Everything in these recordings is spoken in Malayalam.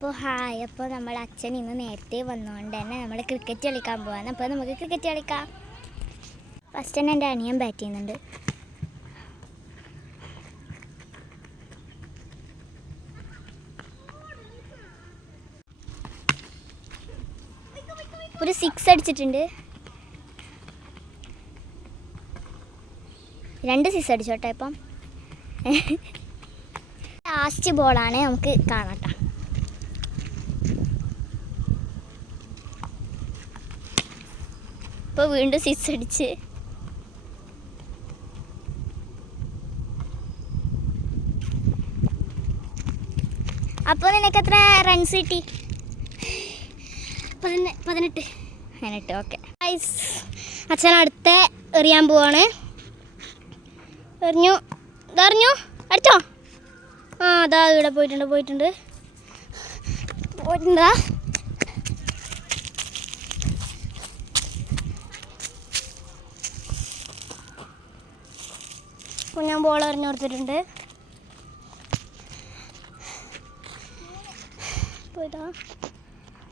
അപ്പോൾ ഹായ് അപ്പോൾ നമ്മൾ അച്ഛൻ ഇന്ന് നേരത്തെ വന്നുകൊണ്ട് തന്നെ നമ്മൾ ക്രിക്കറ്റ് കളിക്കാൻ പോവാണ്. അപ്പോൾ നമുക്ക് ക്രിക്കറ്റ് കളിക്കാം. ഫസ്റ്റ് തന്നെ എന്റെ അനിയൻ ബാറ്റ് ചെയ്യുന്നുണ്ട്. ഒരു സിക്സ് അടിച്ചിട്ടുണ്ട്. രണ്ട് സിക്സ് അടിച്ചോട്ടെ ഇപ്പം. ലാസ്റ്റ് ബോളാണ് നമുക്ക് കാണാട്ടോ ഇപ്പോൾ വീണ്ടും സിക്സ് അടിച്ച്. അപ്പോൾ നിനക്ക് എത്ര റൺസ് കിട്ടി? പതിനെ പതിനെട്ട്. പതിനെട്ട് ഓക്കെ അച്ഛൻ അടുത്ത എറിയാൻ പോവാണ്. എറിഞ്ഞു. ഇതറിഞ്ഞു അടിച്ചോ? ആ അതാ ഇവിടെ പോയിട്ടുണ്ട് പോയിട്ടുണ്ട്. പോയിട്ടുണ്ടാ? ഞാൻ ബോൾ എറിഞ്ഞു കൊടുത്തിട്ടുണ്ട്.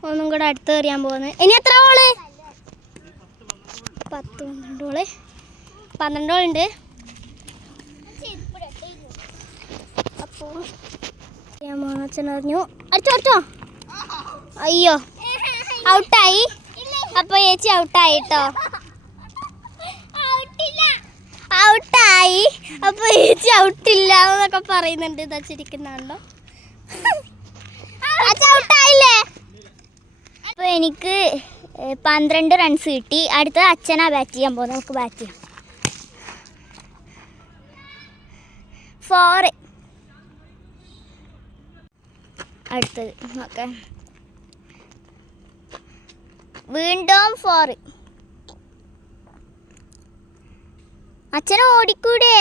ഒന്നും കൂടെ അടുത്ത് എറിയാൻ പോകുന്നത്. ഇനി എത്ര ബോൾ പത്ത് പന്ത്രണ്ട് ബോൾ പന്ത്രണ്ട് ബോളുണ്ട് അപ്പോൾ ഞാൻ മോനച്ഛൻ എറിഞ്ഞു അടിച്ചോ അടിച്ചോ. അയ്യോ. ഔട്ടായി അപ്പോൾ ചേച്ചി ഔട്ടായി കേട്ടോ ഔട്ടായി അപ്പൊ ഏച്ചി ഔട്ടില്ല എന്നൊക്കെ പറയുന്നുണ്ട്. ഇതാ ഔട്ടായില്ലേ അപ്പൊ എനിക്ക് പന്ത്രണ്ട് റൺസ് കിട്ടി. അടുത്ത അച്ഛനാ ബാറ്റ് ചെയ്യാൻ പോകുന്നത്. നമുക്ക് ബാറ്റ് ചെയ്യാം. ഫോർ അടുത്തത്. ഓക്കെ വീണ്ടും ഫോർ അച്ഛനെ ഓടിക്കൂടെ.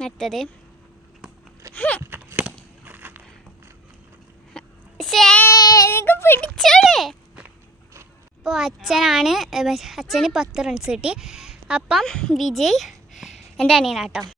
നട്ടത് അപ്പോൾ അച്ഛനാണ് അച്ഛന് പത്ത് റൺസ് കിട്ടി. അപ്പം വിജയ് എന്റെ അനിയനാട്ടോ.